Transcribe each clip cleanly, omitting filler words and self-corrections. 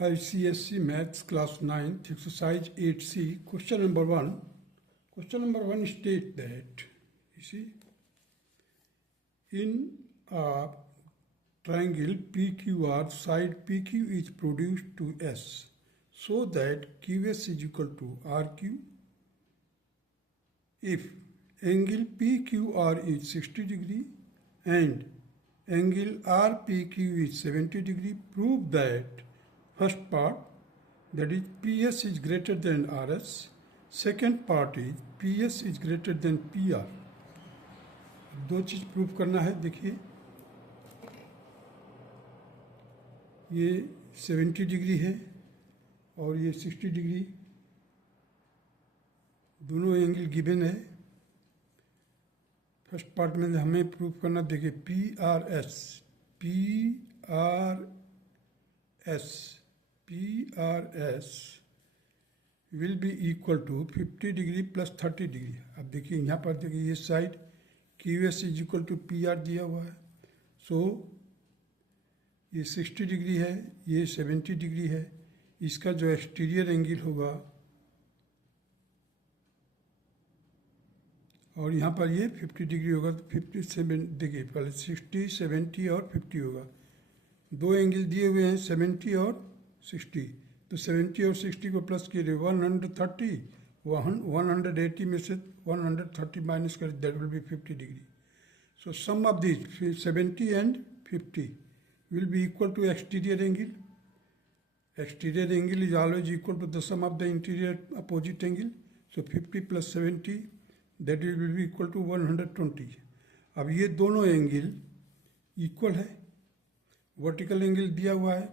ICSC Maths Class 9th Exercise 8C Question number 1. Question number 1 states that, you see, in a triangle PQR, side PQ is produced to S so that QS is equal to RQ if angle PQR is 60 degree and angle RPQ is 70 degree. Prove that first part, that is PS is greater than RS. Second part is PS is greater than PR. दो चीज़ prove करना है. देखिए ये 70 degree है और ये 60 degree, दोनों angle given है. फर्स्ट पार्ट में हमें प्रूव करना, देखिए PRS will be equal to 50 degree plus 30 degree. अब देखिए यहाँ पर देखिए ये side QS is equal to PR दिया हुआ है. सो ये 60 डिग्री है, ये 70 डिग्री है. इसका जो एक्सटीरियर एंगल होगा और यहाँ पर ये 50 डिग्री होगा तो 57, देखिए पहले 60, 70 और 50 होगा. दो एंगल दिए हुए हैं 70 और 60, तो 70 और 60 को प्लस कीजिए 130, 180 में से 130 माइनस कर, that will be 50 degree. So sum of this 70 and 50 will be equal to exterior angle. Exterior angle is always equal to the sum of the interior opposite angle. So 50 plus 70, that will be equal to 120. अब ये दोनों angle equal है. Vertical angle दिया हुआ है,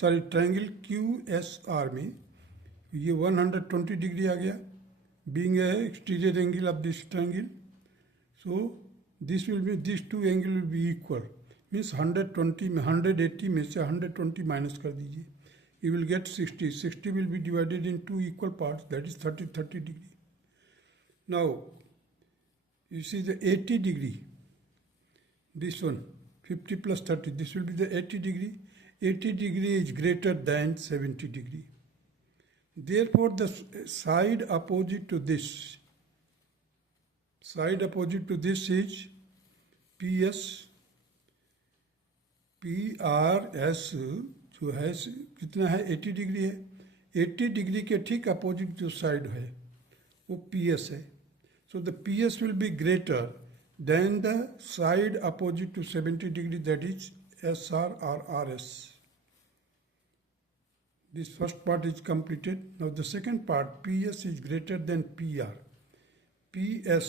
triangle QSR में ये 120 degree आ गया, being exterior angle of this triangle. So this two angle will be equal. Means 120 में 180 में से 120 माइनस कर दीजिए, you will get 60. 60 will be divided in two equal parts, that is 30 degree. Now you see the 80 degree, this one 50 plus 30, this will be the 80 degree. 80 degree is greater than 70 degree. Therefore, the side opposite to this is PS. PRS जो है कितना है, 80 degree है. 80 degree के ठीक opposite जो side है वो PS है. So the PS will be greater than the side opposite to 70 degree, that is SR or RS. This first part is completed. Now the second part, PS is greater than PR. PS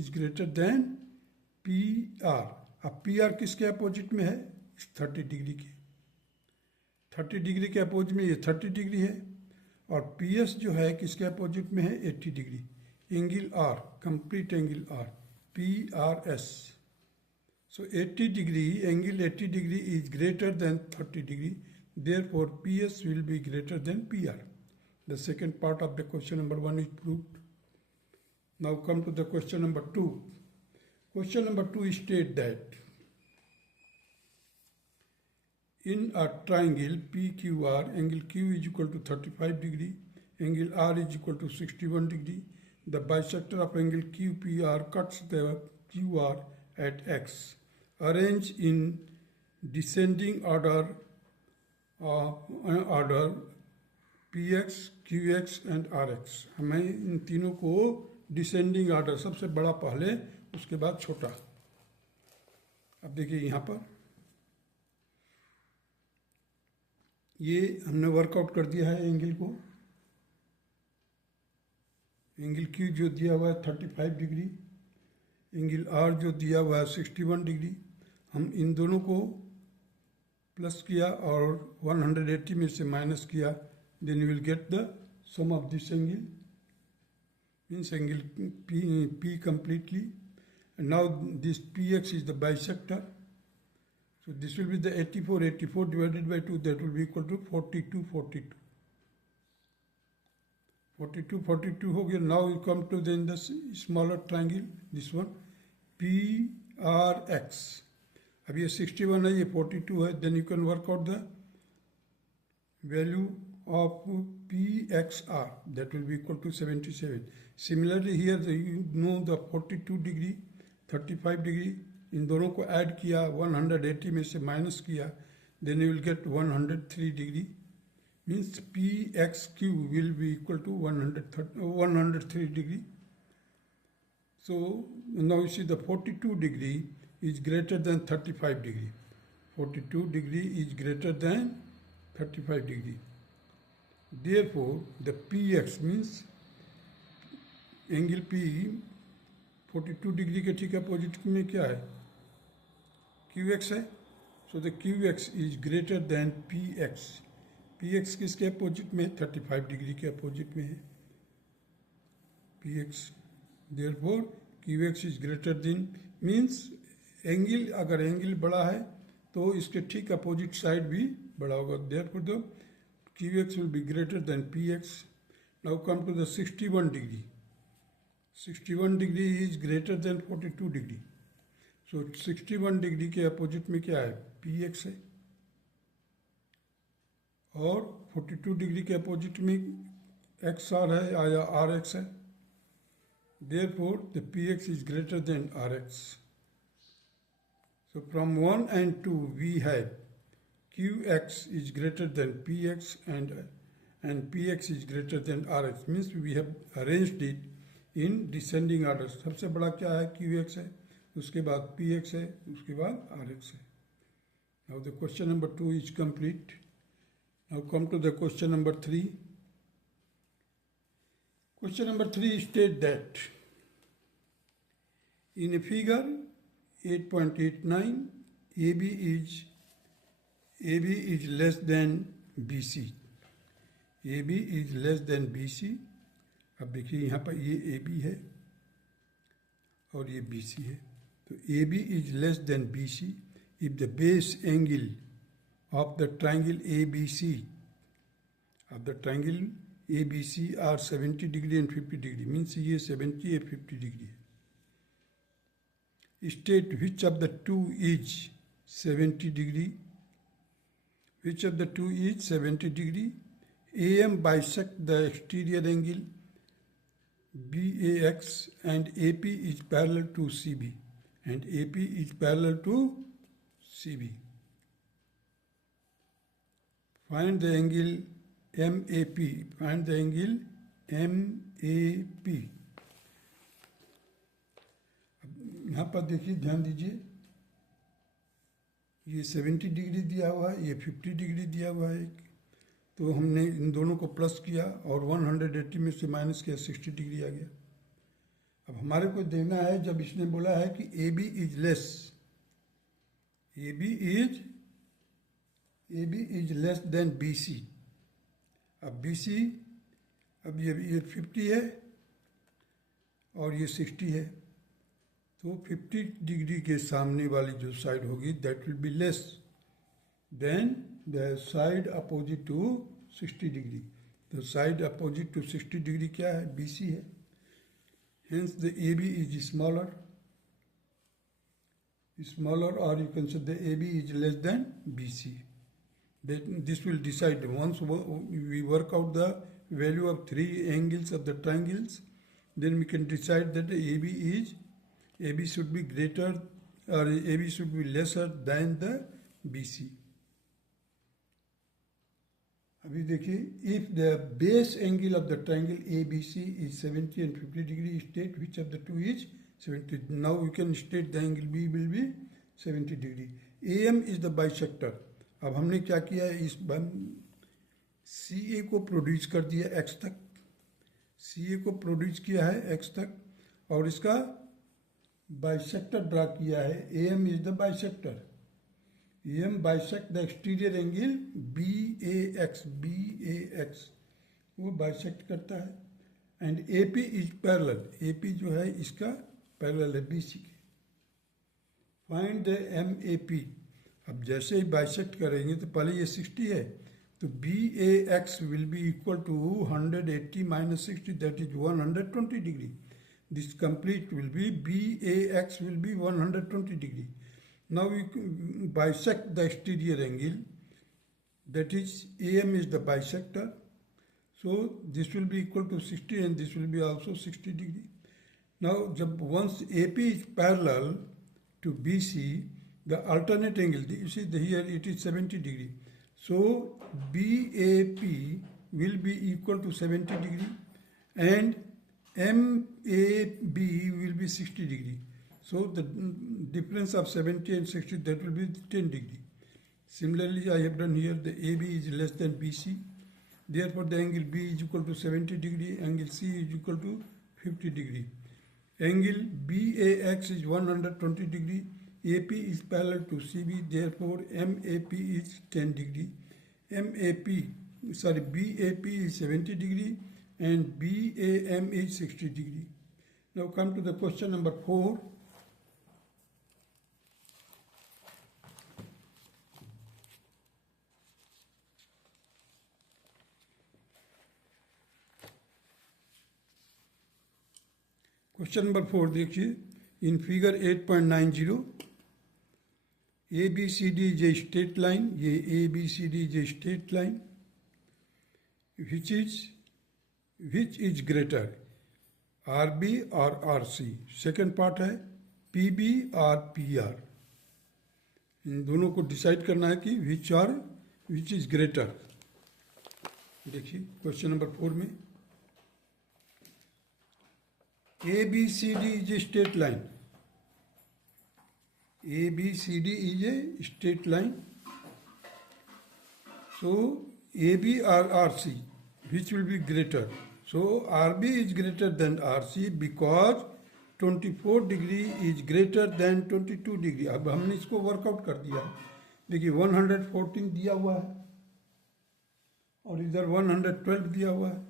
is greater than PR. अब PR किसके opposite में है, 30 degree के. 30 degree के opposite में ये 30 degree है और PS जो है किसके अपोजिट में है, 80 degree. Angle R, complete angle R, PRS. So 80 degree, angle 80 degree is greater than 30 degree, therefore PS will be greater than PR. The second part of the question number 1 is proved. Now come to the question number 2. Question number 2 state that in a triangle PQR, angle Q is equal to 35 degree, angle R is equal to 61 degree. The bisector of angle QPR cuts the QR at X. Arrange in descending order PX, QX and RX. हमें इन तीनों को descending order, सबसे बड़ा पहले उसके बाद छोटा. अब देखिए यहाँ पर ये हमने वर्कआउट कर दिया है एंगल को. एंगल Q जो दिया हुआ है 35 डिग्री, एंगल R जो दिया हुआ है 61 डिग्री. हम इन दोनों को प्लस किया और 180 में से माइनस किया, then you will get the sum of this angle, means angle P completely. And now this PX is the bisector. So this will be the 84 divided by 2, that will be equal to 42 हो गया. Now you come to then the smaller triangle, this one PRX. अब ये 61 है, ये 42 है, then you can work out the value of PXR, that will be equal to 77. Similarly here you know the 42 degree 35 degree, इन दोनों को add किया, 180 में से माइनस किया, then you will get 103 degree, means PXQ will be equal to 103 degree. So now you see the 42 degree is greater than 35 degree. 42 degree is greater than 35 degree. Therefore, the PX means angle P 42 degree के ठीक opposite में क्या है, QX है. So the QX is greater than PX. PX किसके opposite में है, 35 degree के अपोजिट में है PX. Therefore, QX is greater than means angle, अगर एंगल बड़ा है तो इसके ठीक अपोजिट साइड भी बड़ा होगा. Therefore, the QX will be greater than PX. Now come to the 61 degree. 61 degree is greater than 42 degree. So 61 degree के अपोजिट में क्या है, PX है, और 42 डिग्री के अपोजिट में XR है या RX है. Therefore, the PX is greater than RX. So from 1 and 2 we have QX is greater than PX and PX is greater than RX. Means we have arranged it in descending order. सबसे बड़ा क्या है, QX है, उसके बाद PX है, उसके बाद RX है. Now the question number 2 is complete. Now come to the question number 3. Question number 3 state that in a figure 8.89 AB is less than BC. AB is less than BC. अब देखिए यहाँ पर ये AB है और ये BC है. तो AB is less than BC if the base angle of the triangle ABC are 70 degree and 50 degree. Means ये 70 and 50 degree है. State which of the two is 70 degree. Which of the two is 70 degree? AM bisect the exterior angle BAX and AP is parallel to CB. And AP is parallel to CB. Find the angle MAP. Find the angle MAP. यहाँ पर देखिए, ध्यान दीजिए, ये 70 degree दिया हुआ है, ये 50 डिग्री दिया हुआ है. तो हमने इन दोनों को प्लस किया और 180 में से माइनस किया, 60 डिग्री आ गया. अब हमारे को देखना है, जब इसने बोला है कि AB is less than BC. अब BC, अब ये 50 है और ये 60 है, तो 50 डिग्री के सामने वाली जो साइड होगी that will be less than the side opposite to 60 degree. तो साइड अपोजिट टू 60 डिग्री क्या है, BC है. Hence the AB is smaller, or you can say the AB is less than BC. This will decide. Once we work out the value of three angles of the triangles, then we can decide that AB should be greater, or AB should be lesser than the BC. अभी देखिए, if the base angle of the triangle ABC is 70 and 50 degree, state which of the two is 70. Now we can state the angle B will be 70 degree. AM is the bisector. अब हमने क्या किया है, इस CA को produce कर दिया X तक, CA को प्रोड्यूस किया है X तक, और इसका बाइसेक्टर ड्रा किया है. AM is the bisector. AM bisect the exterior angle BAX, वो बाइसेक्ट करता है. And AP is parallel. AP जो है इसका पैरेलल है BC के. Find the MAP. अब जैसे ही बाइसेक्ट करेंगे तो पहले ये 60 है, तो BAX will be equal to 180 minus 60, that is 120 degree. This complete will be BAX will be 120 degree. Now we bisect the exterior angle that is AM is the bisector. So this will be equal to 60 and this will be also 60 degree. Now once AP is parallel to BC, the alternate angle, you see here it is 70 degree. So BAP will be equal to 70 degree and MAB will be 60 degree. So the difference of 70 and 60, that will be 10 degree. Similarly, I have done here the AB is less than BC. Therefore, the angle B is equal to 70 degree, angle C is equal to 50 degree. Angle BAX is 120 degree, AP is parallel to CB, therefore MAP is 10 degree. BAP is 70 degree and BAM is 60 degree. Now come to the question number 4. Question number 4 देखिए, in figure 8.90 ABCD is a straight line, ये ABCD is a straight line, which is greater, RB or RC. Second part है PB और PR. इन दोनों को decide करना है कि which is greater. देखिए क्वेश्चन नंबर 4 में ABCD is a straight line. ABCD is a straight line. So AB or RC, which will be greater? So RB is greater than RC because 24 degree is greater than 22 degree. अब हमने इसको workout कर दिया. देखिए 114 दिया हुआ है और इधर 112 दिया हुआ है.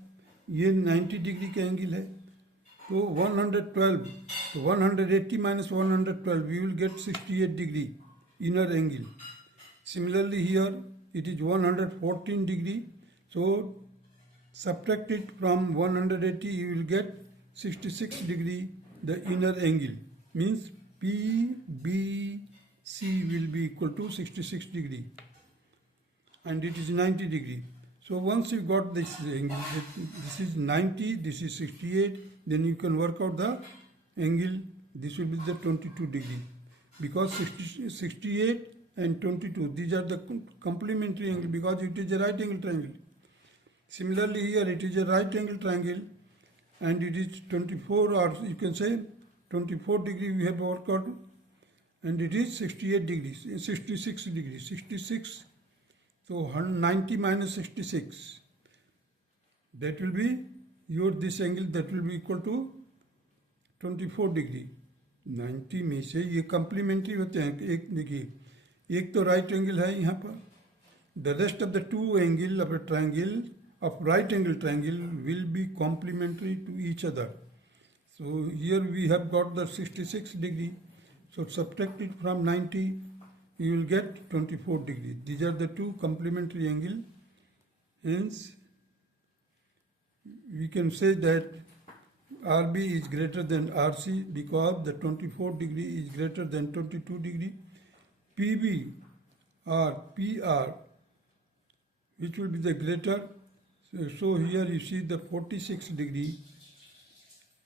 ये 90 डिग्री का एंगल है. तो 112, तो 180 minus 112, we will get 68 degree inner angle. Similarly here, it is 114 degree. So subtract it from 180, you will get 66 degree the inner angle. Means PBC will be equal to 66 degree. And it is 90 degree. So once you got this angle, this is 90, this is 68, then you can work out the angle. This will be the 22 degree. Because 68 and 22, these are the complementary angle because it is a right angle triangle. Similarly here it is a right angle triangle and it is 24, or you can say 24 degree we have worked out, and it is 68 degrees, 66 degrees, 66. So 90 minus 66, that will be this angle, that will be equal to 24 degree. 90 में से ये complementary होते हैं. एक देखिए, एक तो right angle है यहाँ पर. The rest of the two angle of a triangle, of right angle triangle, will be complementary to each other. So here we have got the 66 degree. So subtract it from 90. You will get 24 degree. These are the two complementary angle. Hence, we can say that RB is greater than RC because the 24 degree is greater than 22 degree. PB or PR, which will be the greater. So here you see the 46 degree.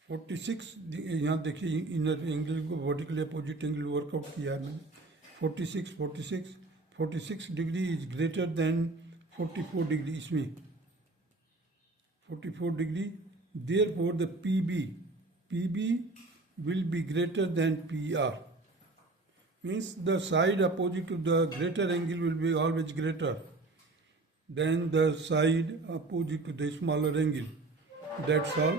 46, यहाँ देखिए inner angle को vertical opposite angle workout किया है मैंने. 46 degree is greater than 44 degree इसमें 44 degree. Therefore the PB will be greater than PR. Means the side opposite to the greater angle will be always greater than the side opposite to the smaller angle. That's all.